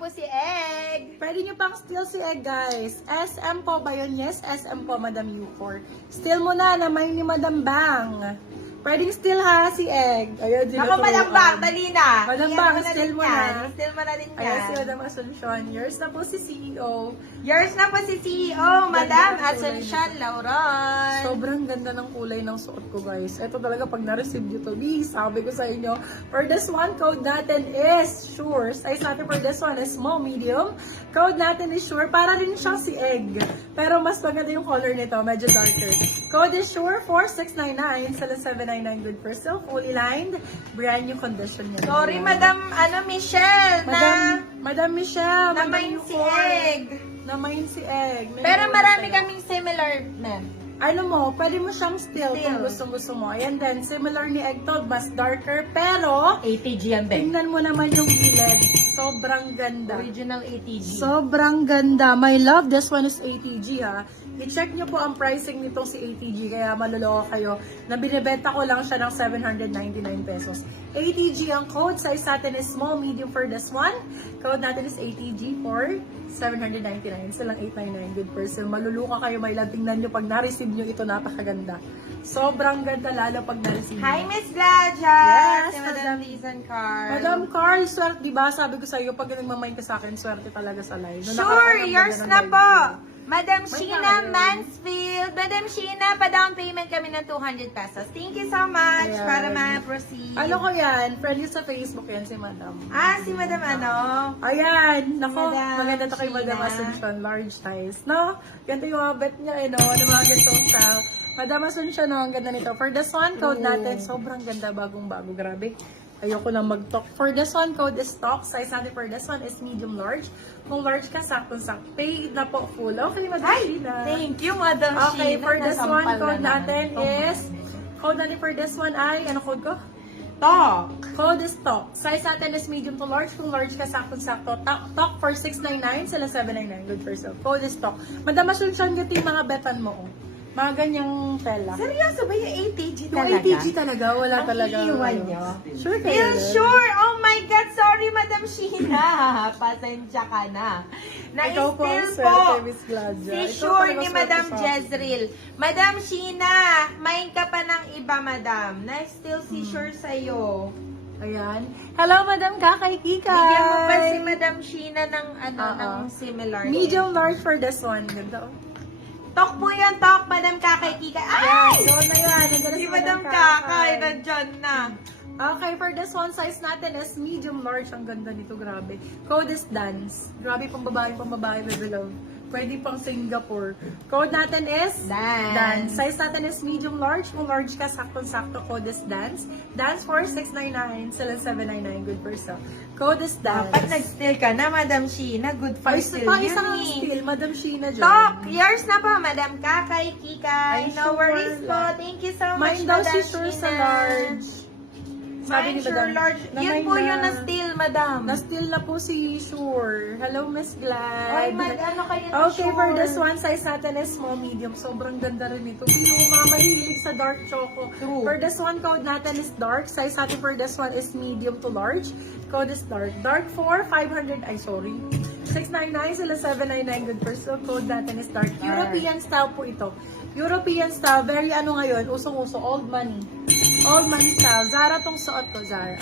po si Egg. Pwede nyo pang steal si Egg, guys. SM po ba yun? Yes, SM po, Madam U4. Steal mo na may ni Madam Bang. Pwedeng steal ha, si Egg. Ayun, Ako, Madam Bang, dali na. Madam Bang, steal mo na. Steal mo na din Ayan, si yan. Madam Asuncion. Yours na po si CEO. Yours na po si CEO, Madam Ganda ng kulay Asuncion Lauron. Sobrang ganda ng kulay ng suot ko, guys. Ito talaga pag na-receive nyo to, sabi ko sa inyo, for this one, code natin is sure. Size natin for this one is small, medium. Code natin is sure. Para rin siyang si Egg. Pero mas maganda yung color nito, medyo darker. Code is sure, 4699, sala 799, good for sale, fully lined, brand new condition yan. Sorry, Madam Michelle, Madam Michelle, na Madam main si Nicole. Egg. Na-main si Egg. May Pero naman marami sa'yo. kaming similar, ma'am. Ano mo, pwede mo siyang steal kung gusto mo. Ayan din, similar ni Egg to, mas darker, pero ATG yan, Beng. tingnan mo naman yung gilid. Sobrang ganda. Original ATG. Sobrang ganda. My love, this one is ATG ha. I-check nyo po ang pricing nitong si ATG, kaya maluloko kayo na binibenta ko lang siya ng 799 pesos. ATG ang code, size natin is small, medium for this one. Code natin is ATG for 799. Silang 899, good person. Maluluka kayo, my love. Tingnan nyo pag na-receive nyo ito, napakaganda. Sobrang ganda lalo pag na-receive nyo. Hi, Miss Gladja! Yes, Si Madam Lizan Carl. Madam Carl, swerte, di ba? Sabi ko sa iyo, pag nagmamind ka sa akin, swerte talaga sa live. Nung Sure, nakaraan, yours ganda ng na live po. ko. Madam May Sheena tayo. Mansfield. Madam Sheena, pa-down payment kami ng 200 pesos. Thank you so much Ayan. para ma-proceed. Ano ko yan? Friend yun sa Facebook yan, si Madam. Si Madam ano? Ayan, nako, Madam maganda to kay Madam Sheena. Asuncion, large size. No? Ganda yung mga bet niya, no? Ano mga ganitong style. Madam Asuncion, no? Ang ganda nito. For this one, code natin, sobrang ganda, bagong-bago. Grabe. Ayoko lang mag-talk. For this one, code is stock. Size natin for this one is medium large. Kung large ka, saktong-sakto. Paid na po full. Okay, Madam Sheena. Thank you, Madam Okay, Sheena. for this one, Nasampal code na natin naman. is, code natin for this one ay, ano code ko? Talk. Code is talk. Size natin is medium to large. Kung large ka, saktong-sakto. Talk for 699, sila 799. Good for sale. Code is talk. Madam Asuncion, yung mga betan mo. Oh. Mga ganyang tela. Seryoso ba yung ATG Yung talaga? ATG talaga, wala Ang talaga. iiwan nyo? Sure kayo. Feel yun? sure! Oh my God! Sorry, Madam Sheena! Pasensya ka na. Ikaw po ang Na-steal swerte, po Miss Gladja. si Ikaw Sure talaga ni swerte Madam sa akin. Jezreel. Madam Sheena, main ka pa ng iba, Madam. Na-steal si Sure sa'yo. Ayan. Hello, Madam Kakay Kikay. Bigyan mo pa si Madam Sheena ng ng similar. Medium large for this one. Ganda. Oh. Talk po yan, talk, Madam Kakay Kika. Ayan, Ay! doon na yan. Nandiyan na Si Madam Kakay, nandyan na. Okay, for this one, size natin is medium large. Ang ganda nito, grabe. Code is dance. Grabe, pang babae, baby love. Pwede pang Singapore. Code natin is Dance. Size natin is medium large. Kung large ka, saktong-sakto. Code is dance. Dance for 699. Sila 799. Good for sale. Code is dance. Dapat nag-steal ka na, Madam Sheena. Good for Ay, steal pang yun isang eh. steal. Madam Sheena dyan. Talk! Yours na po, Madam Kakay Kikay. Ay, No sure worries po. lang. Thank you so much, Mine daw Madam si Sure sa Sheena. large. Mine sure large. Yun po yung na-steal, Madam. Na-steal na po si Sure. Hello, Miss Glad. Ay, ano kayo na Okay, Sure? for this one, size natin is small, medium. Sobrang ganda rin ito. Yung mga mahilig sa dark choco. True. For this one, code natin is dark. Size natin for this one is medium to large. Code is dark. Dark for 500, ay sorry. 699, sila 799. Good for so code natin is dark. European style po ito. European style, very ano ngayon, usong-uso, old money. Old money style. Zara tong suot ko, Zara.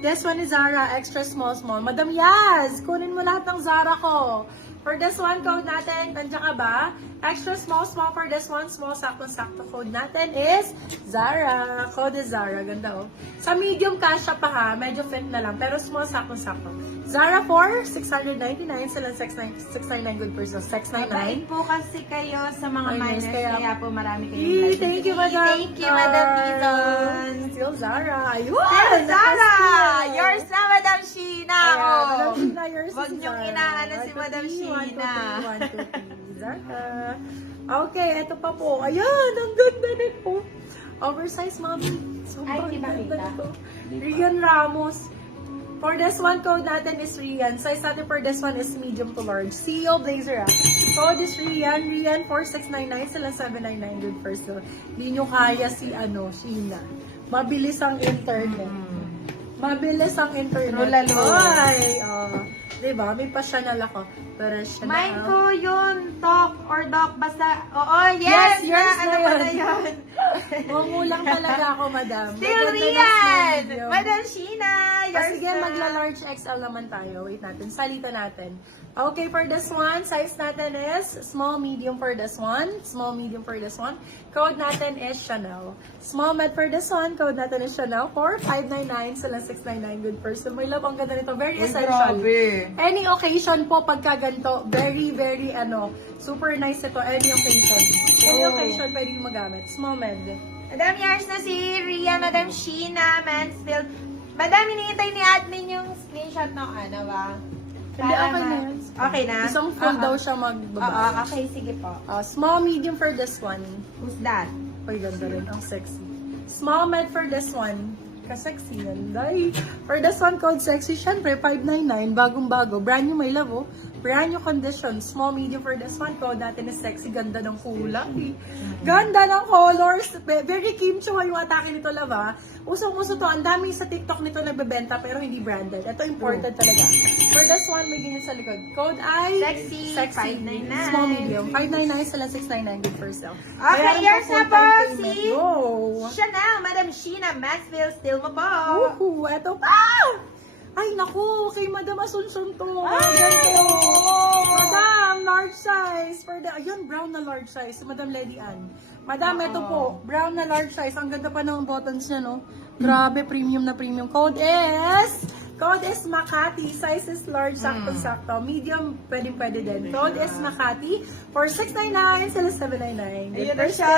This one is Zara, extra small. Madam Yaz, kunin mo lahat ng Zara ko. For this one, code natin, nandiyan ka ba? Extra small for this one, small, sakto. Code natin is Zara. Code is Zara, ganda oh. Sa medium kasha pa ha, medyo fit na lang, pero small, sakto. Zara for 699, silang 699 good person. 699. Mabait po kasi kayo sa mga Ay, yes, minors, kaya- kaya po marami kayong Yee, blessings. thank you, Madam. Thank you, Madam Dizon. Still Zara. Ayun! Still Zara! nakasteal. Yours na, Madam Sheena! Ayan, Oh. Madam Sheena, yours Wag is niyong Zara. inaano si 1, 2, Madam 3, 1, 2, Sheena. 3, 1, 2, 3. Zara. Okay, eto pa po. Ayan, ang ganda nito. Oversized, mami. Sobrang Ay, di ba ganda kita? nito. Rian Ramos. For this one, code natin is Rian. Size natin for this one is medium to large. CEO Blazer ah. Code is Rian. Rian 4699 sila 799 good for sale. Hindi nyo kaya si Sheena. Mabilis ang internet. Mabilis ang internet. True lalo. Ay, Diba? May pa-Chanel ako. Pero Chanel. Mine ko yun, talk or doc, basta, oo, yes, Yes, ano na ba yun. na yun? Mumulang talaga ako, madam. Still Maganda ng Rian! medium. Madam Sheena, yours Sige, na. magla-large XL naman tayo. Wait natin, salita natin. Okay, for this one, size natin is small, medium for this one. Small, medium for this one. Code natin is Chanel. Small, med for this one. Code natin is Chanel. For 599, sila 699. Good person. My love, ang ganda nito. Very Uy, essential. grabe. Any occasion po, pagka ganito, very, very, super nice ito. Any occasion. Any Oh. occasion, pwede yung magamit. Small med. Madam, yours na si Ria, Madam Sheena, Mansfield. Madam, hinihintay ni admin yung screenshot ng ano ba? Hindi, Para okay na ma- yan. Okay na? Isang full Oo. daw siya magbaba. Oo, okay, sige po. Small, medium for this one. Who's that? Ay, ganda rin. Ang sexy. Small med for this one. Ka-sexy yan. Day. For this one, code sexy. Syempre, 599. Bagong-bago. Brand new, my love, oh. Brand new condition. Small, medium for this one. Code natin is sexy. Ganda ng kulay. Ganda ng colors. Very Kim Chiu yung atake nito, love, ah. Usong-uso to. Ang dami sa TikTok nito nagbebenta pero hindi branded. Ito imported talaga. For this one, may ganyan sa likod. Code ay Sexy, 599. Small, medium. 599 sila 699. Good for sale. Okay, Meron yours pa na po full-time si payment. Go! Chanel, Madam Sheena, Mansfield, still mo po. Woohoo! Eto pa! Ay, naku! Kay Madam Asuncion to. Ay! Ganito. Madam, large size. For the, ayun, brown na large size. Madam Lady Ann. Madam, eto po. Brown na large size. Ang ganda pa ng buttons niya, no? Grabe, premium na premium. Code is Makati. Size is large, sakto-sakto. Medium, pwede din. Code is Makati. For 699, sila 799. Ayun na siya.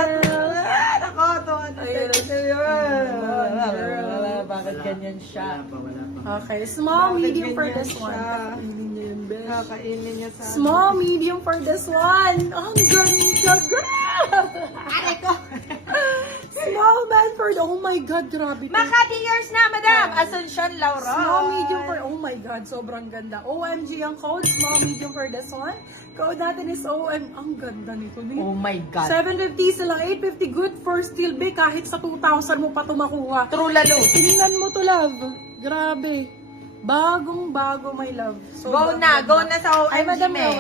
Nako, to. Ayun na siya. Bakit ganyan siya? Okay, small, Bakit medium for ganyan this one. siya? Kakainin niya yun, besh. Kakainin niya sa... Small, medium for this one. Ang ganda, girl! Aray ko. Small man for, oh my God, grabe. to. Makati yours na, Madam. Asuncion Lauro. Small, medium for, oh my God, sobrang ganda. OMG ang code, small, medium for this one. Code natin is OM, ang ganda nito. Oh my God. 750 silang 850, good for steel be, kahit sa 2,000 mo pa ito makuha. True lalo. Tingnan mo to, love. Grabe. Bagong-bago, my love. Go Sobrang na. ganda. Go na sa OMG, Ay, Madam me.